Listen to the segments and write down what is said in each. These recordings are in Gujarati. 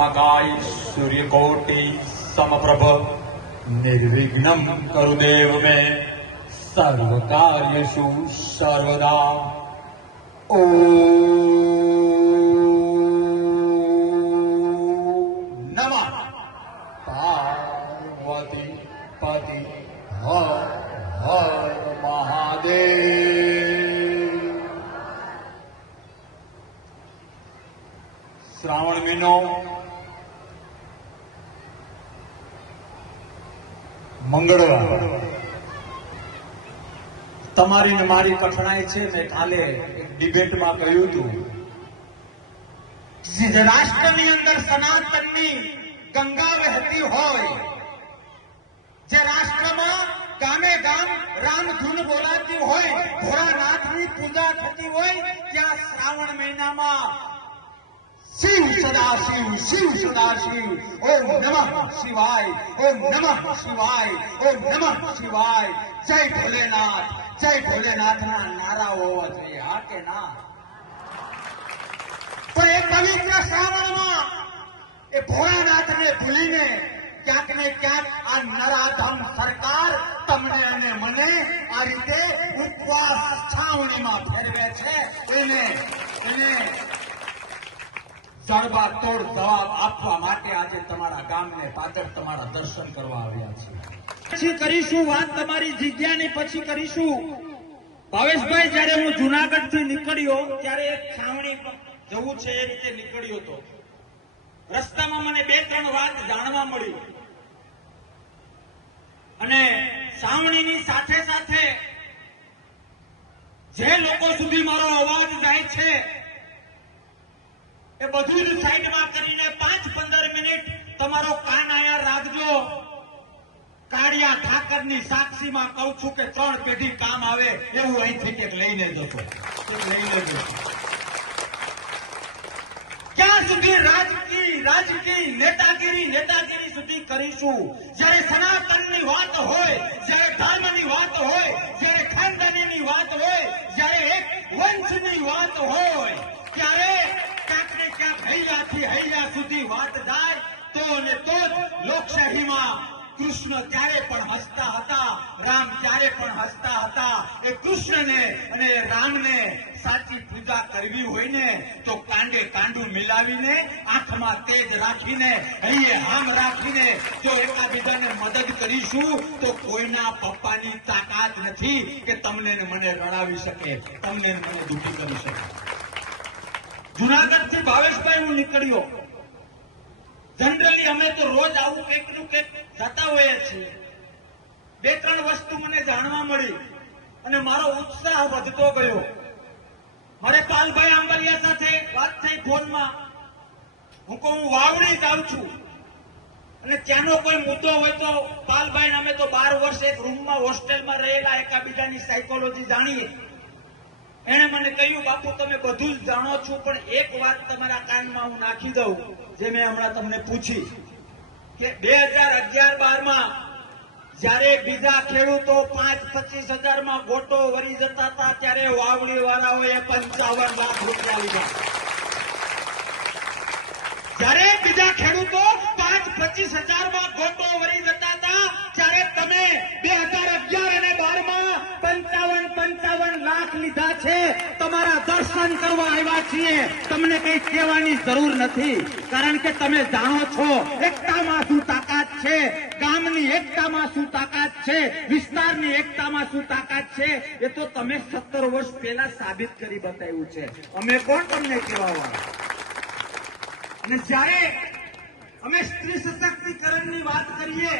महाकाय सूर्यकोटि समप्रभ निर्विघ्नं कुरुदेव मे सर्वकार्येषु सर्वदा। ओम नमः पार्वती पति हर हर महादेव। श्रावण महीनो मंगळवार તમારી ને મારી કઠણાઈ છે। મેં કાલે એક ડિબેટમાં કહ્યું હતું, જે રાષ્ટ્રની અંદર સનાતનની ગંગા વહેતી હોય, જે રાષ્ટ્રમાં ગામે ગામ રામધૂન બોલાતી હોય, ભોળાનાથની પૂજા થતી હોય, ત્યાં શ્રાવણ મહિનામાં शिव सदाशिव शिव सदाशिव ओम नमः शिवाय ओम नमः शिवाय ओम नमः शिवाय जय भोलेनाथ ना नारा होवा જોઈએ, હા કે ના? પણ એ પવિત્ર શ્રાવણમાં એ ભોળાનાથને ભૂલીને ક્યાંક ને ક્યાંક આ નરાધમ સરકાર તમને અને મને આ રીતે ઉપવાસ છાવણીમાં ફેરવે છે। એને જડબાતોડ જવાબ આપવા માટે આજે તમારા ગામને પાછળ તમારા દર્શન કરવા આવ્યા છે। પછી કરીશું વાત તમારી જગ્યાની, પછી કરીશું। ભાવેશભાઈ, જયારે હું જુનાગઢ થી નીકળ્યો ત્યારે એક છાવણી જવું છે એ રીતે નીકળ્યો હતો। રસ્તામાં મને 2-3 વાત જાણવા મળી અને છાવણીની સાથે સાથે જે લોકો સુધી મારો અવાજ જાય છે એ બધું જ સાઈડમાં કરીને 5-15 મિનિટ તમારો કાન આયા રાખજો। કાળિયા ઠાકરની સાક્ષીમાં કહું છું કે 3 પેઢી કામ આવે એવું અહીંથી કંઈક લઈને જશો, ક્યાં સુધી રાજકીય નેતાગીરી સુધી કરીશું? જયારે સનાતનની વાત હોય, જયારે ધર્મની વાત હોય, જયારે ખાનદાનીની વાત હોય, જયારે એક વંશની વાત હોય, ત્યારે હૈયાથી હૈયા સુધી વાત જાય તો અને તો જ લોકશાહીમાં કૃષ્ણ ત્યારે પણ હસતા હતા, રામ ત્યારે પણ હસતા હતા। એ કૃષ્ણને અને રામને સાચી પૂજા કરવી હોય ને તો કાંડે કાંડું મિલાવીને, આંખમાં તેજ રાખીને, હૈયે હામ રાખીને જો એકાબીજાને મદદ કરીશું તો કોઈના પપ્પાની તાકાત નથી કે તમને ને મને રડાવી શકે, તમને ને મને દુઃખી કરી શકે। જુનાગઢ થી ભાવેશભાઈ હું નીકળ્યો। જનરલી અમે તો રોજ આવું કંઈક નું કંઈક જતા હોઈએ છીએ। 2-3 વસ્તુ મને જાણવા મળી અને મારો ઉત્સાહ વધતો ગયો। મારે પાલભાઈ આંબલિયા સાથે વાત થઈ ફોનમાં। હું કહું હું વાવડી જાઉં છું અને ત્યાંનો કોઈ મુદ્દો હોય તો પાલભાઈ અમે તો 12 વર્ષ એક રૂમમાં હોસ્ટેલમાં રહેલા, એકાબીજાની સાયકોલોજી જાણીએ। એને મને કહ્યું, બાપુ તમે બધું જ જાણો છો પણ એક વાત તમારા કાનમાં હું નાખી દઉં, જે મેં હમણાં તમને પૂછી કે 2011-12માં જયારે બીજા ખેડૂતો 5-25 હજારમાં ગોટો વરી જતા હતા ત્યારે વાવડી વાળાઓએ 55 લાખ રૂપિયા લીધા। જયારે બીજા ખેડૂતો 5-25 હજારમાં ગોટો વરી જતા હતા ત્યારે તમે 2011 અને 12માં 55 લાખ લીધા છે। તમારા દર્શન કરવા આવ્યા છીએ, તમને કઈ કહેવાની જરૂર નથી, કારણ કે તમે જાણો છો એકતામાં શું તાકાત છે, ગામની એકતામાં શું તાકાત છે, વિસ્તારની એકતામાં શું તાકાત છે, એ તો તમે 17 વર્ષ પહેલા સાબિત કરી બતાવ્યું છે। અમે કોણ તમને કહેવા વાળા? અને જ્યારે અમે સ્ત્રી સશક્તિકરણની વાત કરીએ,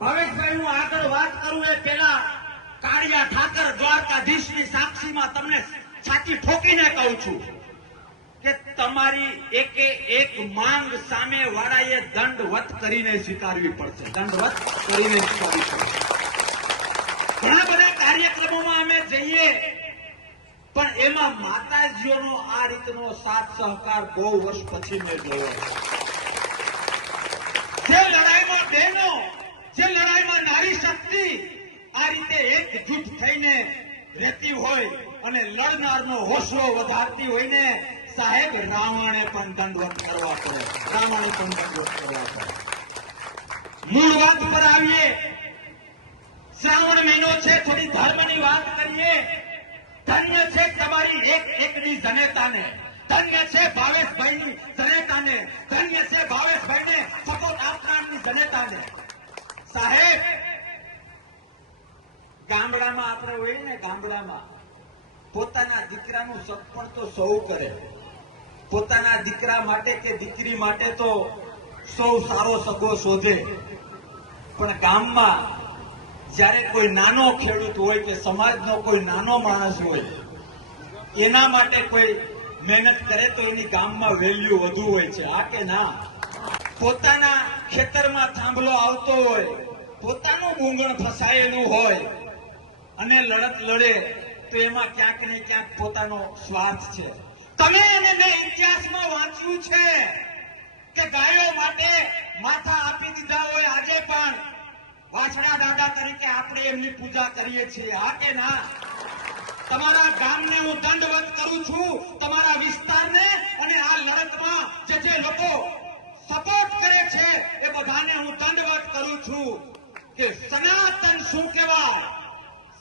ભાવેશભાઈ હું આગળ વાત કરું એ પહેલા કાળિયા ઠાકર દ્વારકાધીશની સાક્ષીમાં તમને છાતી ઠોકીને કહું છું કે તમારી એક માંગ સામે વાળાએ દંડવત કરીને સ્વીકારવી પડશે, દંડવત કરીને સ્વીકારવી પડશે। ઘણા બધા કાર્યક્રમોમાં અમે જઈએ પણ એમાં માતાજીઓનો આ રીતનો સાથ સહકાર બહુ વર્ષ પછી મેં જોયો। જે લડાઈમાં બહેનો, જે લડાઈમાં નારી શક્તિ આ રીતે એકજૂટ થઈને રહેતી હોય અને લડનારનો હોસલો વધારતી હોય ને, સાહેબ રાવણે પણ દંડવત કરવા પડે, રાવણે પણ દંડવત કરવા પડે. મૂળ વાત પર આવીએ. શ્રાવણ મહિનો છે, થોડી ધર્મની વાત કરીએ. ધન્ય છે તમારી એકની જનેતાને, ધન્ય છે ભાવેશભાઈની જનેતાને, ધન્ય છે ભાવેશભાઈને સપોર્ટ આપનારની જનેતાને. સાહેબ, ગામડામાં આપણે હોય ને, ગામડામાં પોતાના દીકરાનું સપણ તો સૌ કરે, પોતાના દીકરા માટે કે દીકરી માટે તો સૌ સારો સગો શોધે. પણ ગામમાં જ્યારે કોઈ નાનો ખેડૂત હોય કે સમાજનો કોઈ નાનો માણસ હોય, એના માટે કોઈ મહેનત કરે તો એની ગામમાં વેલ્યુ વધુ હોય છે. હા કે ના? પોતાના ખેતરમાં થાંભલો આવતો હોય, પોતાનું મૂંગણ ફસાયેલું હોય અને લડત લડે તો એમાં ક્યાંક ને ક્યાંક પોતાનો સ્વાર્થ છે. તમે અને મેં ઇતિહાસમાં વાંચ્યું છે કે ગાયો માટે માથા આપી દીધા હોય. આજે પણ વાછડા દાદા તરીકે આપણે એમની પૂજા કરીએ છીએ. હા કે ના? તમારા ગામને હું દંડવત કરું છું, તમારા વિસ્તારને, અને આ લડતમાં જે લોકો સપોર્ટ કરે છે એ બધાને હું દંડવત કરું છું કે સનાતન શું કહેવાય.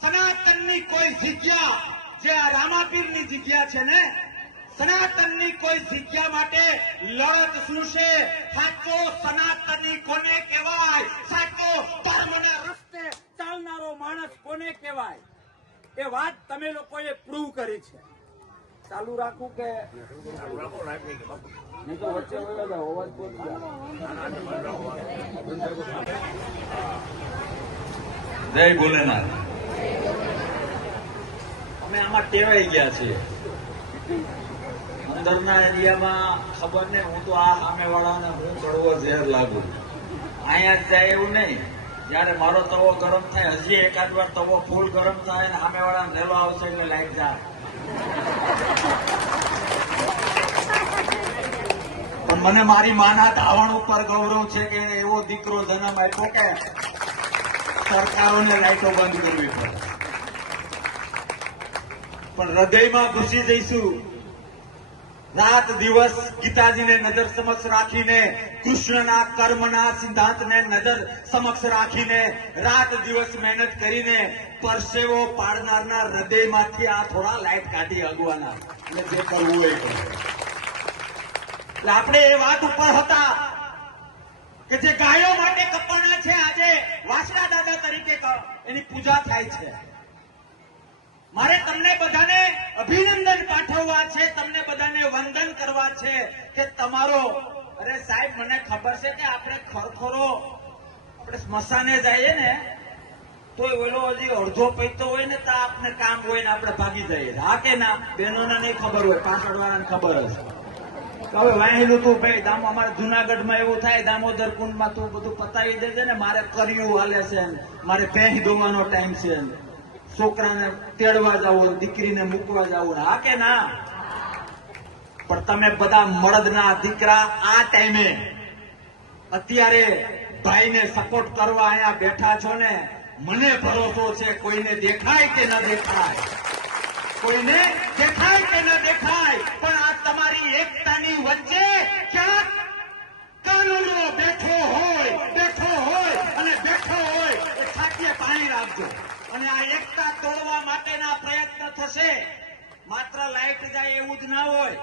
સનાતનની કોઈ જગ્યા, જે આ રામાપીરની જગ્યા છે ને, સનાતનની કોઈ જગ્યા માટે લડત શું છે? સાચો સનાતની કોને કહેવાય? સાચો ધર્મના રસ્તે ચાલનારો માણસ કોને કહેવાય? એ વાત તમે લોકોએ પ્રૂવ કરી છે. ચાલુ રાખું કે નહીં તો વચ્ચે અવાજ પહોંચી જય ભોલેનાથ. અમે આમાં ટેવાઈ ગયા છીએ. અંદરના એરિયામાં ખબર ને, હું તો આ સામેવાળાને હું કડવો ઝેર લાગુ. અહીંયા જ જાય એવું નહીં. જયારે મારો તવો ગરમ થાય, હજી એકાદ વાર તવો ફૂલ ગરમ થાય ને સામેવાળાને રેલો આવશે એટલે લાઈટ જાય. પણ મને મારી માના ધાવણ ઉપર ગૌરવ છે કે એને એવો દીકરો જન્મ આપ્યો કે સરકારોને લાઈટો બંધ કરવી પડે. પણ હૃદયમાં ઘૂસી જઈશું. રાત દિવસ ગીતાજીને નજર સમક્ષ રાખીને, કૃષ્ણના કર્મના સિદ્ધાંતને નજર સમક્ષ રાખીને, રાત દિવસ મહેનત કરીને પરસેવો પાડનારના હૃદયમાંથી આ થોડા લાઈટ કાઢી અગવાના, એટલે જે કરવું એ કરવું. એટલે આપણે એ વાત ઉપર હતા કે જે ગાયો માટે કપાના છે, આજે વાછડા દાદા તરીકે એની પૂજા થાય છે. મારે તમને બધાને અભિનંદન પાઠવવા છે, તમને બધાને વંદન કરવા છે કે તમારો, અરે સાહેબ મને ખબર છે કે આપણે ખરખરો આપણે સ્મશાને જઈએ ને તો ઓલો હજી અડધો પૈતો હોય ને તો આપણે કામ હોય ને આપણે ભાગી જઈએ. હા કે ના? બહેનોને નહીં ખબર હોય, પાછળવાળાને ખબર હશે. હવે વાહેલું તું ભાઈ દામો, અમારે જુનાગઢમાં એવું થાય, દામોદર કુંડમાં તું બધું પતાવી દેજે ને, મારે કર્યું હાલે છે, મારે ભેંસ દોવાનો ટાઈમ છે, છોકરાને તેડવા જવું, દીકરીને મૂકવા જવું. હા કે ના? પણ તમે બધા મળદના દીકરા આ ટાઈમે અત્યારે ભાઈને સપોર્ટ કરવા અહીંયા બેઠા છો ને, મને ભરોસો છે કોઈને દેખાય કે ન દેખાય, કોઈને દેખાય કે ન દેખાય, પણ આ તમારી એકતાની વચ્ચે ક્યાંક કાનૂનો બેઠો હોય અને બેઠો હોય એ છાતીએ પાણી રાખજો. અને આ એકતા તોડવા માટેના પ્રયત્ન થશે. માત્ર લાઈટ જાય એવું જ ના હોય.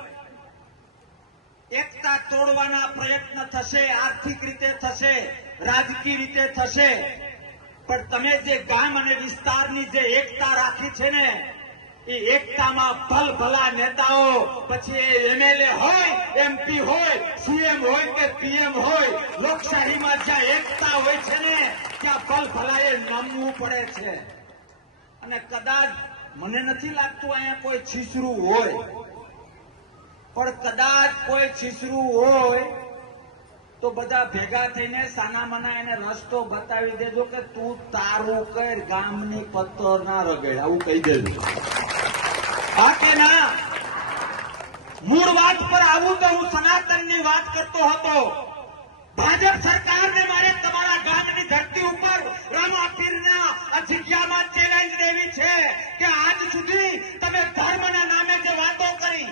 એકતા તોડવાના પ્રયત્ન થશે, આર્થિક રીતે થશે, રાજકીય રીતે થશે. પણ તમે જે ગામ અને વિસ્તારની જે એકતા રાખી છે ને, એ એકતામાં ભલભલા નેતાઓ, પછી એમએલએ હોય, એમપી હોય, સીએમ હોય કે પીએમ હોય, લોકશાહીમાં જ્યાં એકતા હોય છે ને ત્યાં ભલભલાએ નમવું પડે છે. અને કદાચ મને નથી લાગતું અહીંયા કોઈ છીછરું હોય, પણ કદાચ કોઈ છીછરું હોય તો બધા ભેગા થઈને સાનામાના એને રસ્તો બતાવી દેજો કે તું તારું કર, ગામની પત્તર ના રગડ, આવું કહી દેજો. હા કે ના? મૂળ વાત પર આવું તો હું સનાતનની વાત કરતો હતો. ભાજપ સરકારને મારે તમારા ગામની ધરતી ઉપર રામાપીરના આ જગ્યામાં ચેલેન્જ દેવી છે કે આજ સુધી તમે ધર્મના નામે જે વાતો કરી,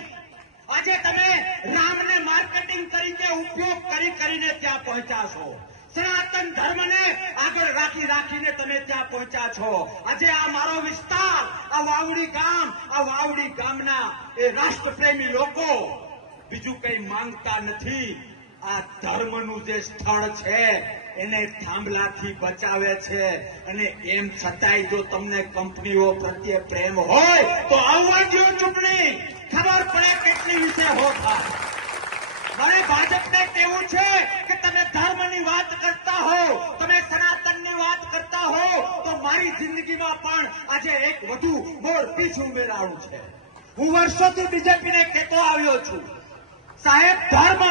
આજે તમે રામને માર્કેટિંગ તરીકે ઉપયોગ કરીને ત્યાં પહોંચ્યા છો. સનાતન ધર્મને આગળ રાખીને તમે ત્યાં પહોંચ્યા છો. આજે આ મારો વિસ્તાર, આ વાવડી ગામના એ રાષ્ટ્રપ્રેમી લોકો બીજું કઈ માંગતા નથી. આ ધર્મનું જે સ્થળ છે એને થાંભલાથી બચાવે છે. અને એમ છતાંય જો તમને કંપનીઓ પ્રત્યે પ્રેમ હોય તો આવવા દો ચૂંટણી, ખબર પડે કેટલી વિશે હો થાય. મારે ભાજપને કહેવું છે કે તમે ધર્મની વાત કરતા હો, તમે સનાતનની વાત કરતા હો તો મારી જિંદગીમાં પણ આજે એક વધુ મોર પીછ ઉમેરાણું છે. હું વર્ષોથી બીજેપીને કહેતો આવ્યો છું, સાહેબ ધર્મ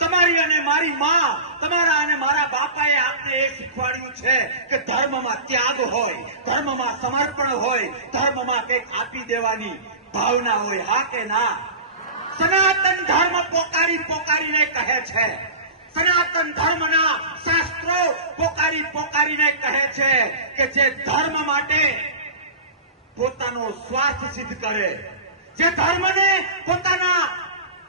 તમારી અને મારી માં, તમારા અને મારા બાપાએ આપને એ શીખવાડ્યું છે કે ધર્મમાં ત્યાગ હોય, ધર્મમાં સમર્પણ હોય, ધર્મમાં કંઈક આપી દેવાની ભાવના હોય. હા કે ના? સનાતન ધર્મ પોકારીને કહે છે, સનાતન ધર્મના શાસ્ત્રો પોકારીને કહે છે કે જે ધર્મ માટે પોતાનો સ્વાર્થ સિદ્ધ કરે, જે ધર્મને પોતાના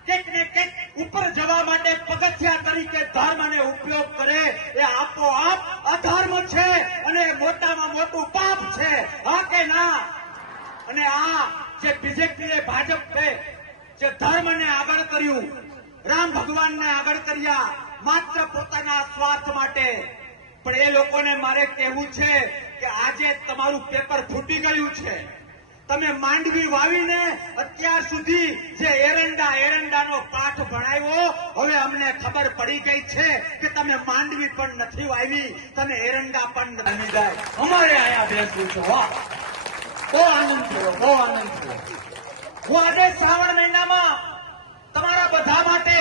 કંઈક ને કંઈક ઉપર જવા માટે પગથિયા તરીકે ધર્મને ઉપયોગ કરે એ આપોઆપ અધર્મ છે અને મોટામાં મોટું પાપ છે. હા કે ના? અને આ જે બીજેપીએ ભાજપે જે ધર્મને આગળ કર્યું, રામ ભગવાનને આગળ કર્યા માત્ર પોતાના સ્વાર્થ માટે, પણ એ લોકોને મારે કહેવું છે કે આજે તમારું પેપર ફૂટી ગયું છે. તમે માંડવી વાવીને અત્યાર સુધી જે એરંડાનો પાઠ ભણાવ્યો, હવે અમને ખબર પડી ગઈ છે કે તમે માંડવી પણ નથી વાવી, તમે એરંડા પણ નથી જાય. અમારે આયા બેસવું છે. વાહ, બહુ આનંદ થયો, બહુ આનંદ થયો. હું આજે શ્રાવણ મહિનામાં તમારા બધા માટે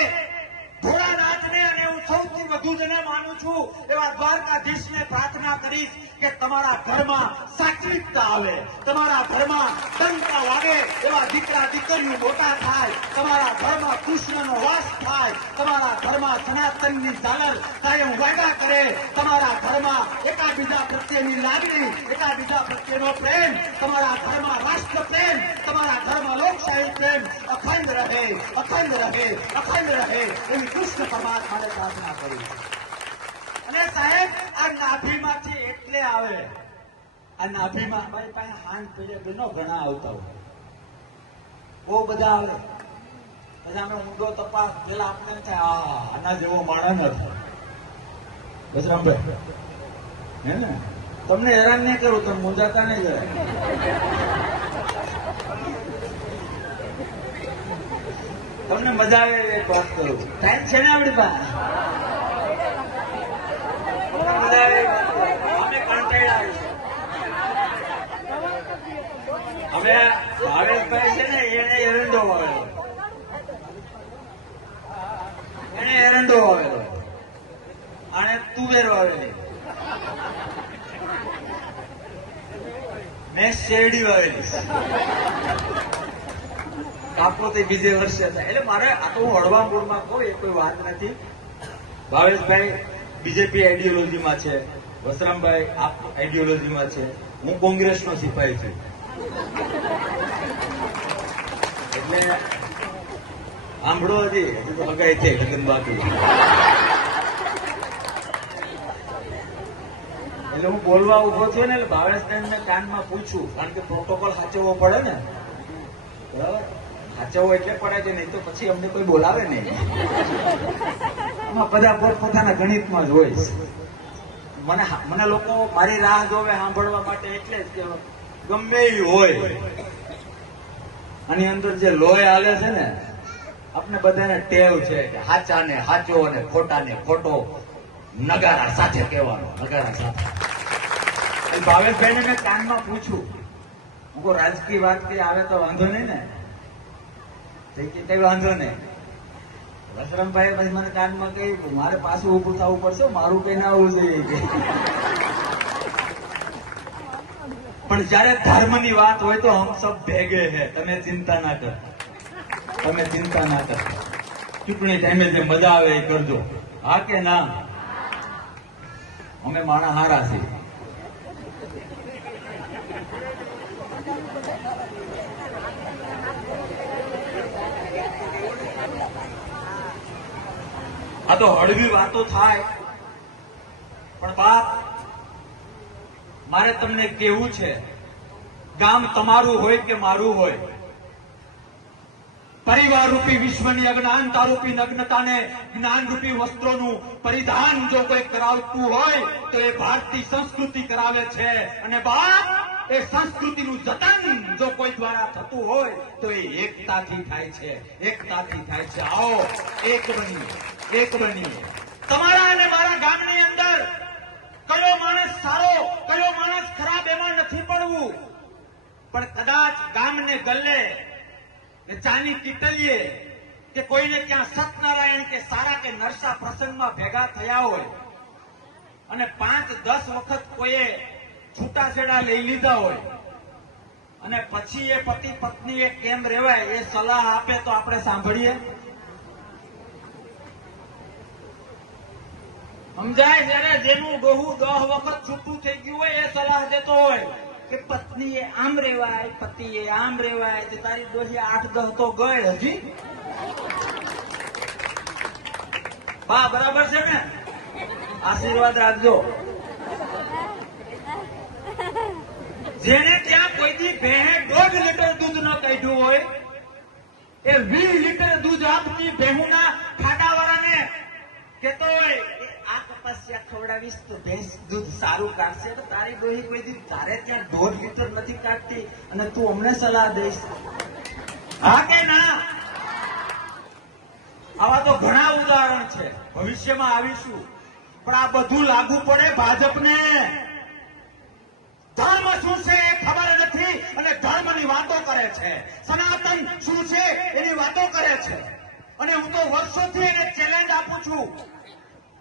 ભોળાનાથને અને હું સૌથી વધુ જેને માનું છું એવા દ્વારકાધીશને પ્રાર્થના કરીશ કે તમારા ઘરમાં સાત્વિકતા આવે, તમારા ઘરમાં ડંકા વાગે એવા દીકરા દીકરીઓ મોટા થાય, તમારા ઘરમાં કૃષ્ણનો વાસ થાય, તમારા ઘરમાં સનાતનની ઝાલર કાયમ વાગ્યા કરે, તમારા ઘરમાં એકાબીજા પ્રત્યેની લાગણી, એકાબીજા પ્રત્યેનો પ્રેમ, તમારા ઘરમાં રાષ્ટ્ર પ્રેમ, તમારા ઘરમાં લોકશાહી પ્રેમ અખંડ રહે, અખંડ રહે, અખંડ રહે એવી કૃષ્ણ પરમાત્માને પ્રાર્થના કરી. અને સાહેબ આ નાભીમાંથી એટલે આવે, આ નાભીમાં મારી પાસે હાન પીડે બનો ઘણા આવતા હોય, બહુ બધા આવે. પછી અમે ઊંડો તપાસ પેલા આપણે થાય આના જેવો માણસ નથી. બસરામભાઈ હે ને, તમને હેરાન નહીં કરું, તમે મૂંઝાતા નહીં જાય. તમને મજા આવે એક વાત કરું, ટાઈમ છે ને આપણી પાસે? મજા આવે અમે કંટાળ્યા હવે ભાવેશભાઈ છે ને એને એરંડો વાવેલો, અને તુવેર વાવેલી, મેં શેરડી વાવેલી. કાપો તે બીજે વર્ષે થાય. એટલે મારે આ તો હું હળવા મૂળમાં કહું, એ કોઈ વાત નથી. ભાવેશભાઈ બીજેપી આઈડિયોલોજીમાં છે, વસરામભાઈ આપ આઈડિયોલોજીમાં છે, હું કોંગ્રેસનો સિપાહી છું. એટલે સાંભળો હજી તો હગાઈ થઈ લગ્ન બાકી. એટલે હું બોલવા ઉભો થયો ને એટલે ભાવેશભાઈને કાનમાં પૂછું, કારણ કે પ્રોટોકોલ સાચવવો પડે ને, બરાબર? સાચવવો એટલે પડે છે, નહીં તો પછી અમને કોઈ બોલાવે નહીં. બધા પોતપોતાના ગણિતમાં જ હોય. મને લોકો મારી રાહ જોવે સાંભળવા માટે એટલે જ કે ગમે એ હોય આની અંદર જે લોહી હાલે છે ને, આપણે બધાને ટેવ છે કે સાચાને સાચો અને ખોટાને ખોટો નગારા સાથે કહેવાનો, નગારા સાથે. ભાવેશભાઈને મેં કાનમાં પૂછ્યું, હું કોઈ રાજકીય વાત કઈ આવે તો વાંધો નહીં ને? કઈ વાંધો નહીં. વસરામભાઈ પછી મને કાનમાં કહ્યું મારે પાછું ઉભું થવું પડશે, મારું કઈ ના આવવું જોઈએ. પણ જયારે ધર્મની વાત હોય તો હમ સબ ભેગે હે, તમે ચિંતા ના કર, તમે ચિંતા ના કર. ચૂંટણી ટાઈમે જે મજા આવે એ કરજો. હા કે ના? અમે માણા હારા છીએ. આ તો હળવી વાતો થાય, પણ બાપ મારે તમને કહેવું છે, ગામ તમારું હોય કે મારું હોય, પરિવાર રૂપી વિશ્વની અજ્ઞાનતા રૂપી નગ્નતાને જ્ઞાન રૂપી વસ્ત્રોનું પરિધાન જો કોઈ કરાવતું હોય તો એ ભારતીય સંસ્કૃતિ કરાવે છે. અને બાપ એ સંસ્કૃતિનું જતન જો કોઈ દ્વારા થતું હોય તો એ એકતાથી થાય છે, એકતાથી થાય છે. આવો એક બનીએ, એક બનીએ. તમારા અને મારા ગામની અંદર કયો માણસ સારો, કયો માણસ ખરાબ એમાં નથી પડવું, પણ કદાચ ગામને ગલ્લે ને ચાની કીટલીએ કે કોઈને ક્યાં સત્યનારાયણ કે સારા કે નરસા પ્રસંગમાં ભેગા થયા હોય અને 5-10 વખત કોઈએ છૂટાછેડા લઈ લીધા હોય અને પછી એ પતિ પત્ની કેમ રહેવાય એ સલાહ આપે તો આપણે સાંભળીએ? સમજાય? જયારે જેનું ડોહું 10 વખત છૂટું થઈ ગયું હોય એ સલાહ દેતો હોય કે પત્નીએ આમ રેવાય, પતિએ આમ રેવાય, તે તારી ડોહી 8-10 તો ગઈ હજી. બા બરાબર છે ને? આશીર્વાદ રાખજો. જેને ત્યાં કોઈ દી ભેહે 1.5 લીટર દૂધ ન કાઢ્યું હોય એ 20 લીટર દૂધ આપતી ભેહુના ખાડાવાળાને કેતો હોય આ કપાસિયા ખવડાવીશ તો ભેંસ દૂધ સારું કાઢશે. તો તારી ડોહી કોઈ દી તારે ત્યાં 1.5 લીટર નથી કાઢતી અને તું અમને સલાહ દઈશ? હા કે ના? આવા તો ઘણા ઉદાહરણ છે, ભવિષ્યમાં આવીશું. પણ આ બધું લાગુ પડે ભાજપને. ધર્મ શું છે એ ખબર નથી અને ધર્મની વાતો કરે છે. સનાતન શું છે એની વાતો કરે છે. અને હું તો વર્ષોથી એને ચેલેન્જ આપું છું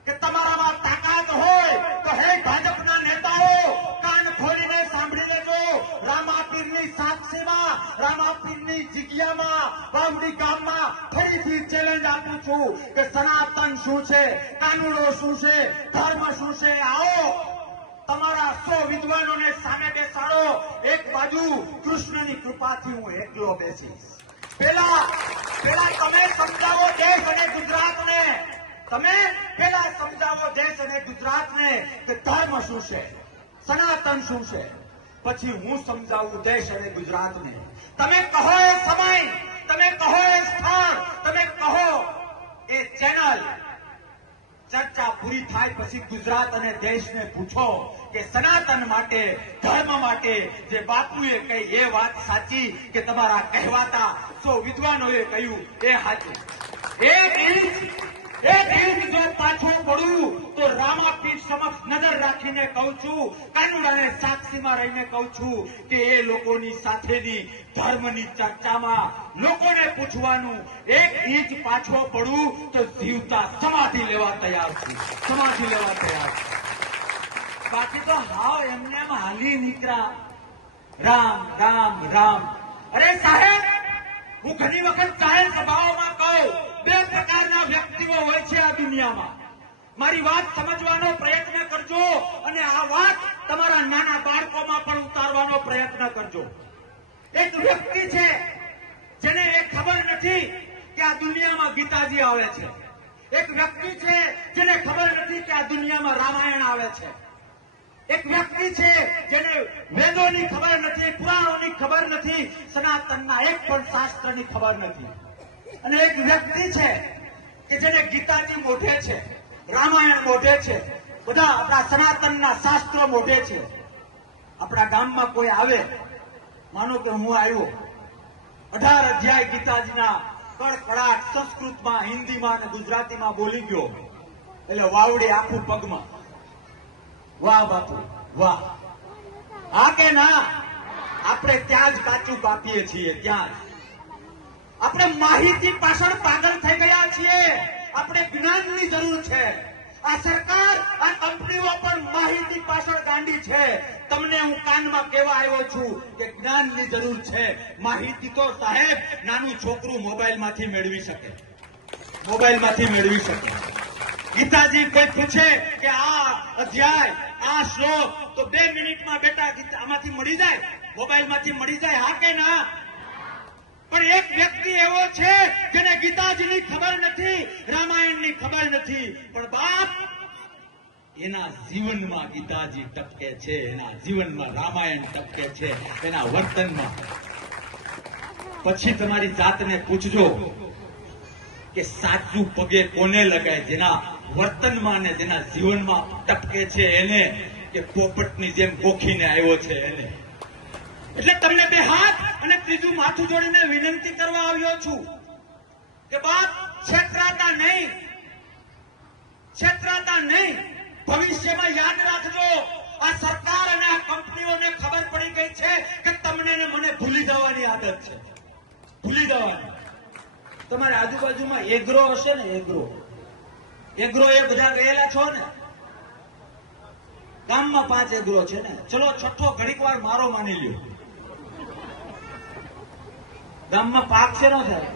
કે તમારામાં તાકાત હોય તો હે ભાજપના નેતાઓ કાન ખોલીને સાંભળી લેજો. રામાપીરની સાક્ષીમાં, રામાપીરની જગ્યામાં, વાવડી ગામમાં ફરીથી ચેલેન્જ આપું છું કે સનાતન શું છે, કાનૂનો શું છે, ધર્મ શું છે. આવો તમારા 100 વિદ્વાનોને સામે બેસાડો. એક બાજુ કૃષ્ણની કૃપાથી હું એકલો બેસીશ. પેલા તમે સમજાવો દેશ અને ગુજરાતને, તમે પેલા સમજાવો દેશ અને ગુજરાતને કે ધર્મ શું છે, સનાતન શું છે. પછી હું સમજાવું દેશ અને ગુજરાતને. તમે કહો એ સમય, તમે કહો એ સ્થાન, તમે કહો એ ચેનલ. ચર્ચા પૂરી થાય પછી ગુજરાત અને દેશને પૂછો કે સનાતન માટે, ધર્મ માટે જે બાપુએ કહી એ વાત સાચી કે તમારા કહેવાતા 100 વિદ્વાનોએ કહ્યું એ સાચું. એક ઇંચ જો પાછો પડું તો રામાપીર સમક્ષ નજર રાખીને કહું છું, કાનુડાને સાક્ષીમાં રહીને કહું છું કે એ લોકોની સાથેની ધર્મની ચર્ચામાં લોકોને પૂછવાનું, 1 ઇંચ પાછો પડું તો જીવતા સમાધિ લેવા તૈયાર છું, સમાધિ લેવા તૈયાર છું. બાકી તો હાવ એમને એમ હાલી નીકળ્યા. રામ રામ રામ. અરે સાહેબ, હું ઘણી વખત જાહેર સભાઓમાં કહું 2 પ્રકારના વ્યક્તિઓ હોય છે આ દુનિયામાં. મારી વાત સમજવાનો પ્રયત્ન કરજો અને આ વાત તમારા નાના બાળકોમાં પણ ઉતારવાનો પ્રયત્ન કરજો. એક વ્યક્તિ છે જેને એ ખબર નથી કે આ દુનિયામાં ગીતાજી આવે છે. એક વ્યક્તિ છે જેને ખબર નથી કે આ દુનિયામાં રામાયણ આવે છે. એક વ્યક્તિ છે જેને વેદોની ખબર નથી, પુરાણોની ખબર નથી, સનાતનના એક પણ શાસ્ત્રની ખબર નથી. અને એક વ્યક્તિ છે કે જેને ગીતાજી મોઢે છે, રામાયણ મોઢે છે, બધા આપણા સનાતનના શાસ્ત્રો મોઢે છે. આપણા ગામમાં કોઈ આવે, માનો કે હું આવ્યો, 18 અધ્યાય ગીતાજીના કડકડાટ સંસ્કૃતમાં, હિન્દીમાં અને ગુજરાતીમાં બોલી ગયો એટલે વાવડી આખું પગમાં. વાહ બાપુ વાહ. હા કે ના? આપણે ત્યાં જ કાચું કાપીએ છીએ, ત્યાં જ. આપણે માહિતી પાછળ પાગલ થઈ ગયા છીએ. આપણે જ્ઞાનની જરૂર છે. આ સરકાર, આ કંપનીઓ પણ માહિતી પાછળ ગાંડી છે. તમને હું કાનમાં કહેવા આવ્યો છું કે જ્ઞાનની જરૂર છે. માહિતી તો સાહેબ નાનું છોકરું મોબાઈલમાંથી મેળવી શકે, મોબાઈલમાંથી મેળવી શકે. ગીતાજી કોઈ પૂછે કે આ અધ્યાય, આ શ્લોક, તો 2 મિનિટમાં બેટા આમાંથી મળી જાય, મોબાઈલમાંથી મળી જાય. હા કે ના? પણ એક વ્યક્તિ એવો છે જેને ગીતાજીની ખબર નથી, રામાયણની ખબર નથી, પણ બાપ એના જીવનમાં ગીતાજી ટપકે છે, એના જીવનમાં રામાયણ ટપકે છે, એના વર્તનમાં. પછી તમારી જાતને પૂછજો કે સાચું પગે કોને લગાય, જેના વર્તનમાં અને જેના જીવનમાં ટપકે છે એને, કે પોપટની જેમ ગોખીને આવ્યો છે એને. એટલે તમને બે હાથ અને ત્રીજું માથું જોડીને વિનંતી કરવા આવ્યો છું કે બાપ છેતરાતા નહીં, છેતરાતા નહીં. ભવિષ્યમાં યાદ રાખજો, આ સરકાર અને આ કંપનીઓને ખબર પડી ગઈ છે કે તમને ને મને ભૂલી જવાની આદત છે, ભૂલી જવાની. તમારી આજુબાજુમાં એગ્રો હશે ને, એગ્રો એ બધા ગયેલા છો ને? ગામમાં 5 એગ્રો છે ને, ચલો છઠ્ઠો ઘડીક વાર મારો માની લ્યો. ગામમાં પાક છે નો થાય?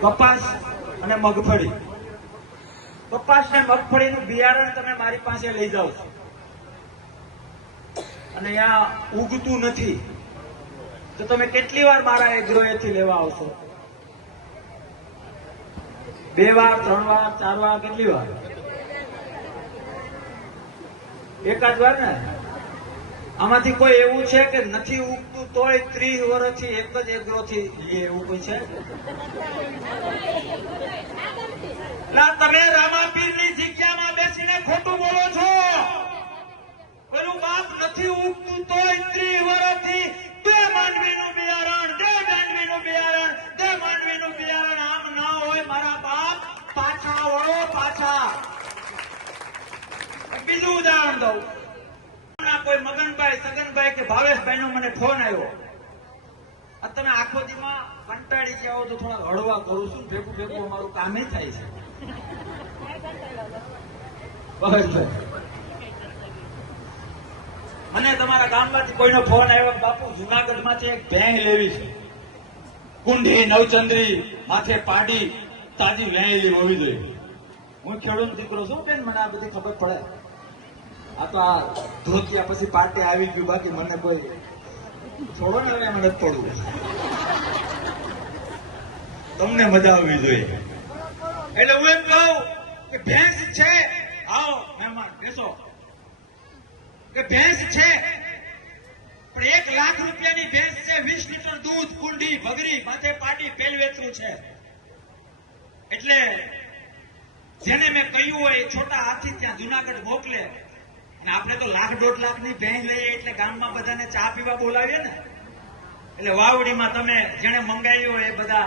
કપાસ અને મગફળી. કપાસ ને મગફળીનું બિયારણ તમે મારી પાસે લઈ જાઓ છો અને અહીંયા ઉગતું નથી, તો તમે કેટલી વાર મારા એગ્રોએથી લેવા આવશો? 2 વાર, 3 વાર, 4 વાર, કેટલી વાર? એકાદ વાર ને? આમાંથી કોઈ એવું છે કે નથી ઉગતું તોય 30 વર્ષથી એક જ એગ્રોથી લે, એવું કોઈ છે? તમે રામાપીરની જગ્યામાં બેસીને ખોટું બોલો છો. પેલું બાપ નથી ઉગતું તોય 30 વર્ષથી બે માંડવીનું બિયારણ, બે માંડવીનું બિયારણ, બે માંડવીનું બિયારણ. આમ ના હોય મારા બાપ, પાછા વળો, પાછા. બીજું ઉદાહરણ દઉં. કોઈ મગનભાઈ, સગનભાઈ કે ભાવેશભાઈ નો મને ફોન આવ્યો. તમે આખો દીમાં કંટાળી ગયા હો તો થોડા હળવા કરું છું, ભેગું ભેગું અમારું કામ થાય છે. મને તમારા ગામમાંથી કોઈનો ફોન આવ્યો, બાપુ જુનાગઢમાંથી એક ભેંસ લેવી છે, કુંડી, નવચંદ્રી, માથે પાડી, તાજી વેણેલી હોવી જોઈએ. હું ખેડૂત દીકરો છું બેન, મને આ બધી ખબર પડે. આ તો આ ધોતિયા પછી પાર્ટી આવી ગયું, બાકી મને કોઈ છોડો ને, હવે મને થોડું તમને મજા આવવી જોઈએ. એટલે હું એમ કહું કે ભેંસ છે, આવો મહેમાન બેસો, કે ભેંસ છે પણ 1 લાખ રૂપિયાની ભેંસ છે, 20 લીટર દૂધ, કુંડી, ભગરી, માથે પાડી, પેલ વેચવું છે. એટલે જેને મેં કહ્યું હોય છોટા હાથી ત્યાં જુનાગઢ મોકલે. અને આપણે તો 1,00,000-1.5 લાખની ભેંસ લઈએ એટલે ગામમાં બધાને ચા પીવા બોલાવીએ ને. એટલે વાવડીમાં તમે જેને મંગાવ્યું હોય એ બધા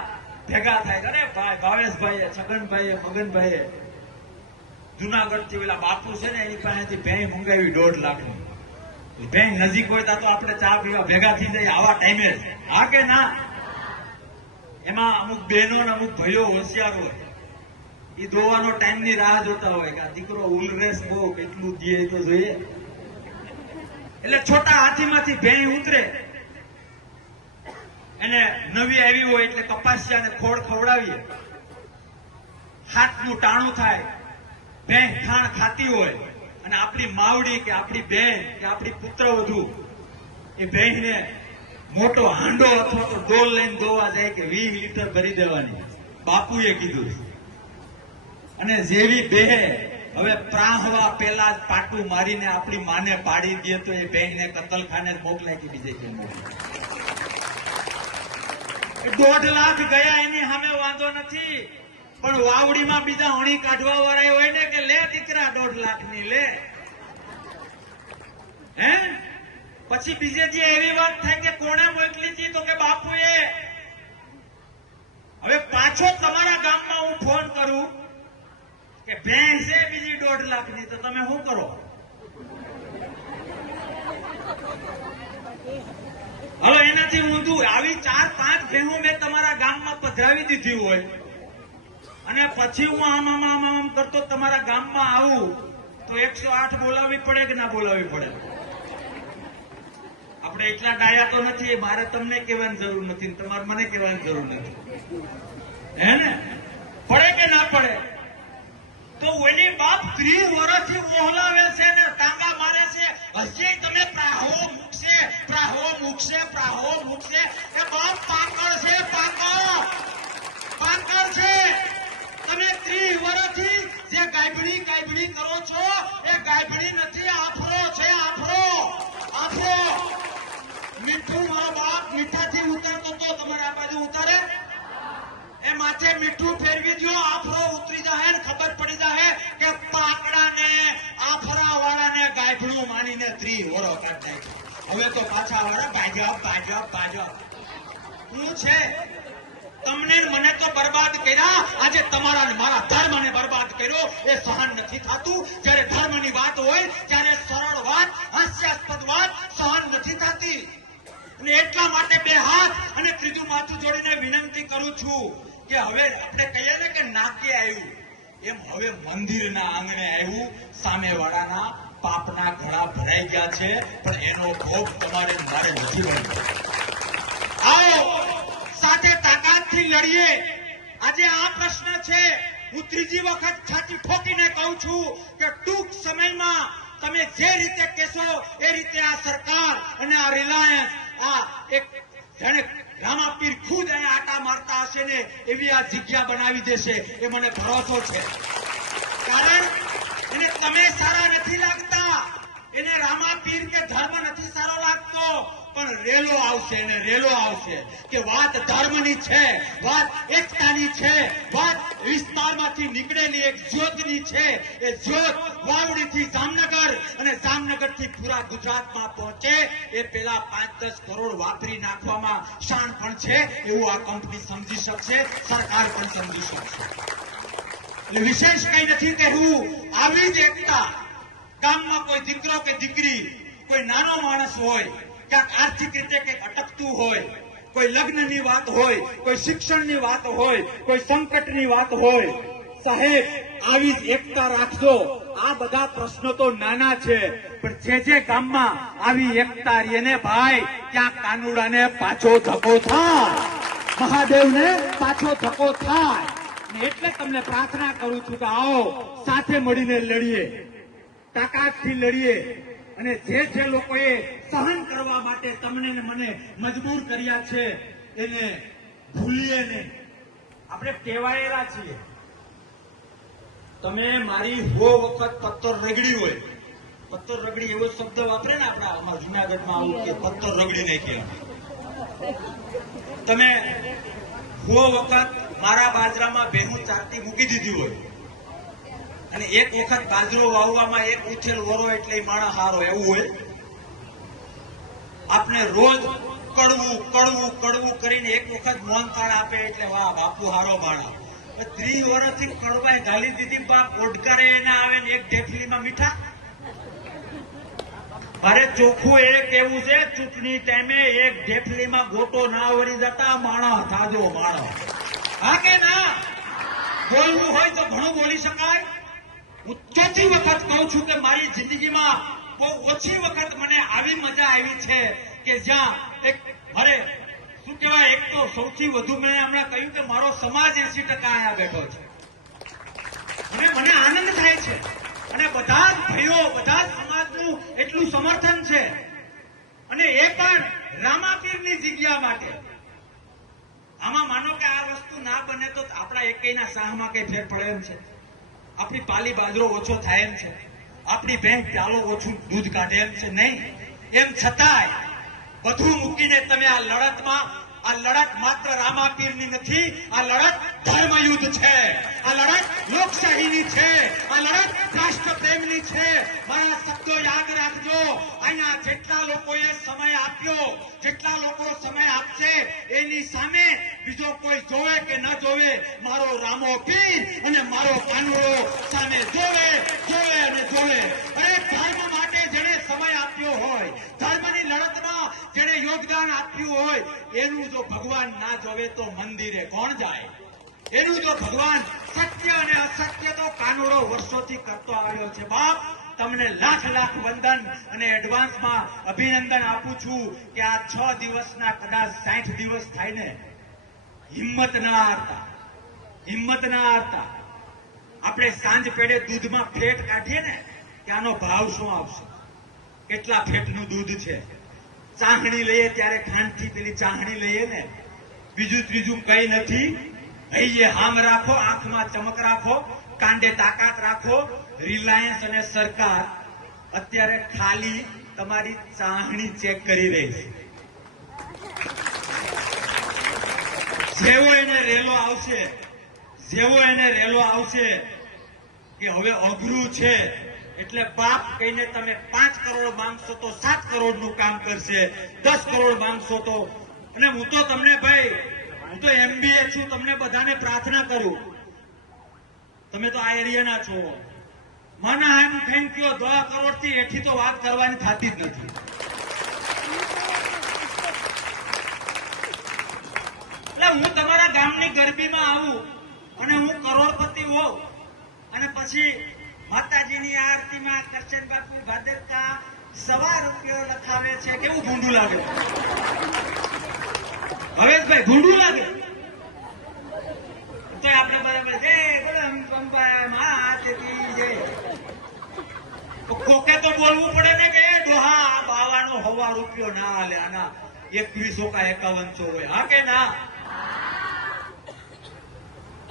ભેગા થાય. અરે ભાઈ, ભાવેશભાઈએ, છગનભાઈએ, મગનભાઈએ જુનાગઢ થી પેલા બાપુ છે ને એની પાસેથી ભેંસ મંગાવી 1.5 લાખની. ભેંસ નજીક હોય તો આપણે ચા પીવા ભેગા થઈ જઈએ આવા ટાઈમે જ. હા કે ના? એમાં અમુક બહેનો ને અમુક ભાઈઓ હોશિયાર હોય, એ દોવાનો ટાઈમની રાહ જોતા હોય કે આ દીકરો ઉલરેસ બહુ કેટલું દે તો જોઈએ. એટલે છોટા હાથીમાંથી ભેંસ ઉતરે, એને નવી આવી હોય એટલે કપાસિયાને ખોળ ખવડાવીએ, હાથનું ટાણું થાય, ભેંસ ખાણ ખાતી હોય અને આપણી માવડી કે આપણી બહેન કે આપણી પુત્રવધુ એ ભેંસને મોટો હાંડો અથવા તો ડોલ લઈને દોવા જાય કે 20 લીટર ભરી દેવાની, બાપુએ કીધું. અને જેવી બે હવે પ્રાહવા પેલા જ પાટું મારીને આપણી માને પાડી દે તો એ બહેનને કતલખાને મોકલાય કે બીજે કે મોકલાય. 1.5 લાખ ગયા એની સામે વાંધો નથી, પણ વાવડીમાં બીજા હણી કાઢવા વાળા હોય ને કે લે દીકરા 1.5 લાખની લે. હે પછી બીજે જે એવી વાત થાય કે કોણે મોકલી હતી તો કે બાપુએ. હવે પાછો તમારા ગામમાં હું ફોન કરું કે ભેંસ છે બીજી 1.5 લાખની, તો તમે શું કરો? હવે એનાથી ઊંધું આવી 4-5 ભેહું મેં તમારા ગામમાં પધરાવી દીધી હોય અને પછી હું આમ કરતો તમારા ગામમાં આવું તો 108 બોલાવવી પડે કે ના બોલાવવી પડે? આપણે એટલા ડાયા તો નથી, મારે તમને કહેવાની જરૂર નથી, તમારે મને કહેવાની જરૂર નથી. હે ને? પડે કે ના પડે? તો ઓલી બાપ 30 વર્ષથી ઓહલાવે છે ને ટાંગા મારે છે, હજી તમે પ્રાહો મૂકશે મૂકશે પ્રાહો મૂકશે એ બાપ પાકળ છે પાકળ છે. તમે 30 વર્ષથી જે ગાયબડી કરો છો એ ગાયબડી નથી, આફરો છે, આફરો. મીઠું મારો બાપ મીઠાથી ઉતરતો તો તમારા બાજુ ઉતારે એ માથે મીઠું ફેરવી દો, આફરો ઉતરી જાય ને ખબર પડી જાય કે પાકડાને આફરા વાળાને ગાયબડું માનીને 30 વર્ષ કાઢી નાખ્યા. હવે તો પાછા વાળા ભાજપ હું છે. તમને મને તો બરબાદ કર્યા. આજે તમારા ને મારા ધર્મને બરબાદ કર્યો. એ સહન નથી થતું. જ્યારે ધર્મની વાત હોય ત્યારે સરળ વાત, હાસ્યાસ્પદ વાત સહન નથી થતી. અને એટલા માટે બે હાથ અને ત્રીજું માથું જોડીને વિનંતી કરું છું કે હવે આપણે કહીએ ને કે નાકે આવ્યું એમ હવે મંદિરના આંગણે આવ્યું. સામેવાળાના પાપના ઘડા ભરાઈ ગયા છે, પણ એનો ભોગ તમારે મારે નથી બનતો. આવો સાથે તાકાતથી લડીએ. આજે આ પ્રશ્ન છે. હું ત્રીજી વખત છાતી ઠોકીને કહું છું કે ટૂંક સમયમાં તમે જે રીતે કહેશો એ રીતે આ સરકાર અને આ રિલાયન્સ આ એક જાણે રામાપીર ખુદ અહીંયા આટા મારતા હશે ને એવી આ જગ્યા બનાવી દેશે એ મને ભરોસો છે. કારણ એને તમે સારા નથી લાગતા, એને રામાપીર કે ધર્મ નથી સારો લાગતો, પણ રેલો આવશે ને રેલો આવશે કે વાત ધર્મની છે, વાત એકતાની છે, વાત વિસ્તારમાંથી નીકળેલી એક જ્યોતની છે. એ જ્યોત વાવડીથી જામનગર અને જામનગરથી પૂરા ગુજરાતમાં પહોંચે એ પેલા 5-10 કરોડ વાપરી નાખવામાં શાણ પણ છે એવું આ કંપની સમજી શકશે, સરકાર પણ સમજી શકશે. એટલે વિશેષ કઈ નથી કહેવું. આવી જ એકતા ગામમાં કોઈ દીકરો કે દીકરી, કોઈ નાનો માણસ હોય, ક્યાંક આર્થિક રીતે કંઈક અટકતું હોય, કોઈ લગ્નની વાત હોય, કોઈ શિક્ષણની વાત હોય, કોઈ સંકટની વાત હોય, સાહેબ આવી જ એકતા રાખજો. આ બધા પ્રશ્નો તો નાના છે, પણ જે ગામમાં આવી એકતા રહે ને ભાઈ, ત્યાં કાનુડાને પાછો ધક્કો થાય, મહાદેવને પાછો ધક્કો થાય. એટલે તમને પ્રાર્થના કરું છું કે આવો સાથે મળીને લડીએ, તાકાતથી લડીએ. અને જે લોકોએ સહન કરવા માટે તમને ને મને મજબૂર કર્યા છે એને ભૂલીએ નહીં. આપણે ટેવાયેલા છીએ. તમે મારી 100 વખત પત્તર રગડી હોય, પત્તર રગડી એવો શબ્દ વાપરે ને આપણા અમારા જુનાગઢમાં આવું કે પત્તર રગડી નાખ્યા. તમે 100 વખત મારા બાજરામાં ભેહું ચારતી મૂકી દીધી હોય અને એક વખત બાજરો વાવવામાં એક ઉછેર વરો એટલે માણસ હારો એવું હોય. આપણે રોજ કડવું કરીને એક વખત મોનતાળ આપે એટલે વાહ બાપુ હારો માણા. 30 વર્ષથી કડવાઈ ઘાલી દીધી, બાપ ઓડકારે એના આવે ને એક ઢેફલીમાં મીઠા. અરે ચોખ્ખું એ કેવું છે, ચૂંટણી ટાઈમે એક ઢેફલીમાં ગોટો ના વળી જતા માણસ થાજો માણસ. હા કે ના? બોલવું હોય તો ઘણું બોલી શકાય. હું ચોથી વખત કહું છું કે મારી જિંદગીમાં બહુ ઓછી વખત મને આવી મજા આવી છે કે જ્યાં એક અરે શું કહેવાય, એક તો સૌથી વધુ મેં હમણાં કહ્યું કે મારો સમાજ 80% અહીંયા બેઠો છે અને મને આનંદ થાય છે. અને બધા જ ભાઈઓ, બધા જ સમાજનું એટલું સમર્થન છે. અને એ પણ રામાપીરની જગ્યા માટે. આમાં માનો કે આ વસ્તુ ના બને તો આપણા એકેયના સાહમાં કઈ ફેર પડે એમ છે? આપણી પાલી બાજરો ઓછો થાય એમ છે? આપણી બેંક ચાલો ઓછું દૂધ કાઢે એમ છે? નહીં. એમ છતાંય બધું મૂકીને તમે આ લડતમાં, આ લડત માત્ર રામાપીરની નથી, આ લડત ધર્મયુદ્ધ છે, આ લડત લોકશાહીની છે, આ લડત રાષ્ટ્રપ્રેમની છે. મારા શબ્દો યાદ રાખજો. અહીંયા જેટલા લોકોએ સમય આપ્યો, જેટલા લોકો સમય આપશે એની સામે બીજો કોઈ જોવે કે ન જોવે, મારો રામો પીર અને મારો કાનુડો સામે જોવે અને જોવે. અરે ધર્મ માટે જેને સમય આપ્યો હોય, ધર્મની લડતમાં જેને યોગદાન આપ્યું હોય, એનું જો ભગવાન ના જોવે તો મંદિરે કોણ જાય? એનું જો ભગવાન સત્ય અને અસત્ય તો કાનુડો વર્ષોથી કરતો આવ્યો છે. બાપ તમને લાખ લાખ વંદન અને એડવાન્સમાં અભિનંદન આપું છું કે આ 6 દિવસના કદાચ 60 દિવસ થાય ને, હિંમત ના હારતા. આપણે સાંજ પેડે દૂધમાં ફેટ કાઢીએ ને કે આનો ભાવ શું આવશે, કેટલા ફેટનું દૂધ છે, ચાહણી લઈએ ત્યારે ખાંડથી પેલી ચાહણી લઈએ ને, બીજું ત્રીજું કઈ નથી. હૈયે હામ રાખો, આંખમાં ચમક રાખો, કાંડે તાકાત રાખો. રિલાયન્સ અને સરકાર અત્યારે ખાલી તમારી ચાહણી ચેક કરી રહી છે. જેવો એને રેલો આવશે કે હવે અઘરું છે એટલે બાપ કહીને તમે 5 કરોડ માંગશો તો 7 કરોડનું કામ કરશે, 10 કરોડ માંગશો તો. અને હું તો તમને ભાઈ, હું તો MBA છું, તમને બધાને પ્રાર્થના કરું, તમે તો આ એરિયાના છો, મને એમ થઈને કયો 10 કરોડથી એથી તો વાત કરવાની થતી જ નથી. એટલે હું તમારા ગામની ગરબીમાં આવું અને હું કરોડપતિ હોઉં અને પછી માતાજીની આરતીમાં કરશન બાપુ ભાદરકા ₹1.25 લખાવે છે, કેવું ભૂંડું લાગે? હવેશભાઈ ભૂંડું લાગે તો આપણે બરાબર જય બોલો અંબા માતકી જય. કોકે તો બોલવું પડે ને કે ડોહા બાવાનો ₹1.25 ના હાલે, આના 2100 કા 5100 હોય. હા કે ના?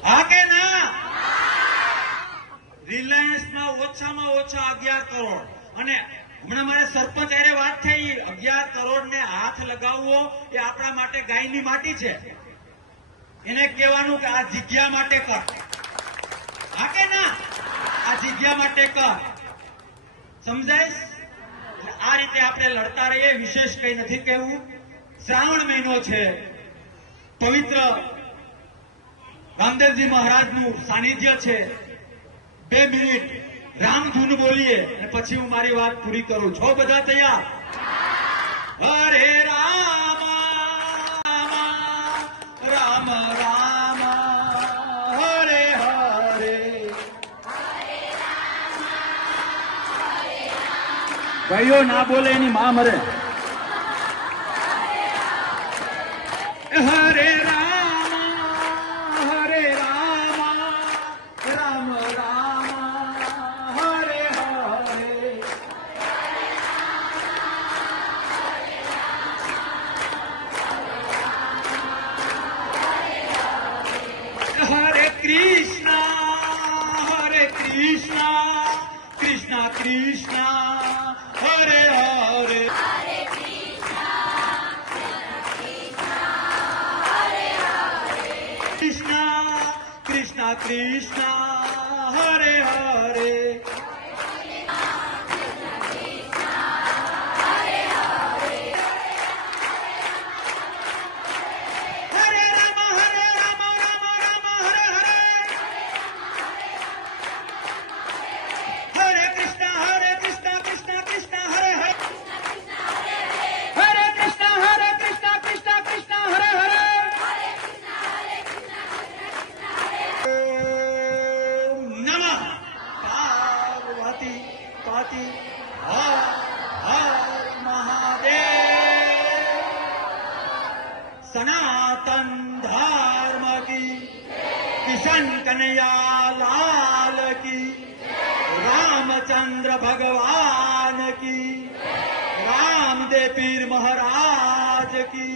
હા કે ના? રિલાયન્સમાં ઓછામાં ઓછા 11 કરોડ. અને હમણાં મારે સરપંચ અરે વાત થઈ, 11 કરોડ ને હાથ લગાવવો એ આપણા માટે ગાયની માટી છે. એને કહેવાનું કે આ જગ્યા માટે કર. હા કે ના? આ જગ્યા માટે કર. સમજાય? આ રીતે આપણે લડતા રહીએ. વિશેષ કઈ નથી કહેવું. શ્રાવણ મહિનો છે, પવિત્ર રામદેવજી મહારાજનું સાનિધ્ય છે. 2 મિનિટ રામધૂન બોલીએ અને પછી હું મારી વાત પૂરી કરું. છો બધા તૈયાર? હરે રામ રામ રામ હરે હરે. ભાઈઓ ના બોલે એની માં મરે. હરે રામ હરે રામ રામ રામ હરે હરે. હરે કૃષ્ણ કૃષ્ણ કૃષ્ણ હરે હરે. કૃષ્ણ કૃષ્ણ હરે હરે. હરે રામ રામ રામ હરે હરે. હરે કૃષ્ણ કૃષ્ણ કૃષ્ણ હરે હરે. હરે કૃષ્ણ કૃષ્ણ કૃષ્ણ હરે હરે. નમઃ પાર્વતી પતિ હર હર મહાદેવ. સનાતન ધર્મ કી, કિશન કનૈયા લાલ કી, रामचंद्र भगवान की, रामदेव पीर महाराज की,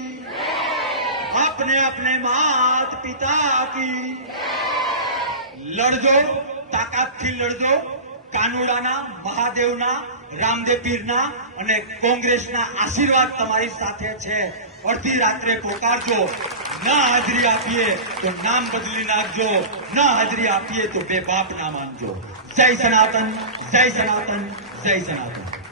अपने अपने मात पिता की. લડજો, તાકાતથી લડજો. કાનુડાના, મહાદેવના, રામદેવ પીરના અને કોંગ્રેસના આશીર્વાદ તમારી સાથે છે. અડધી રાત્રે પોકારજો. ના હાજરી આપીએ તો નામ બદલી નાખજો, ના હાજરી આપીએ તો બે બાપ ના માનજો. જય સનાતન, જય સનાતન, જય સનાતન.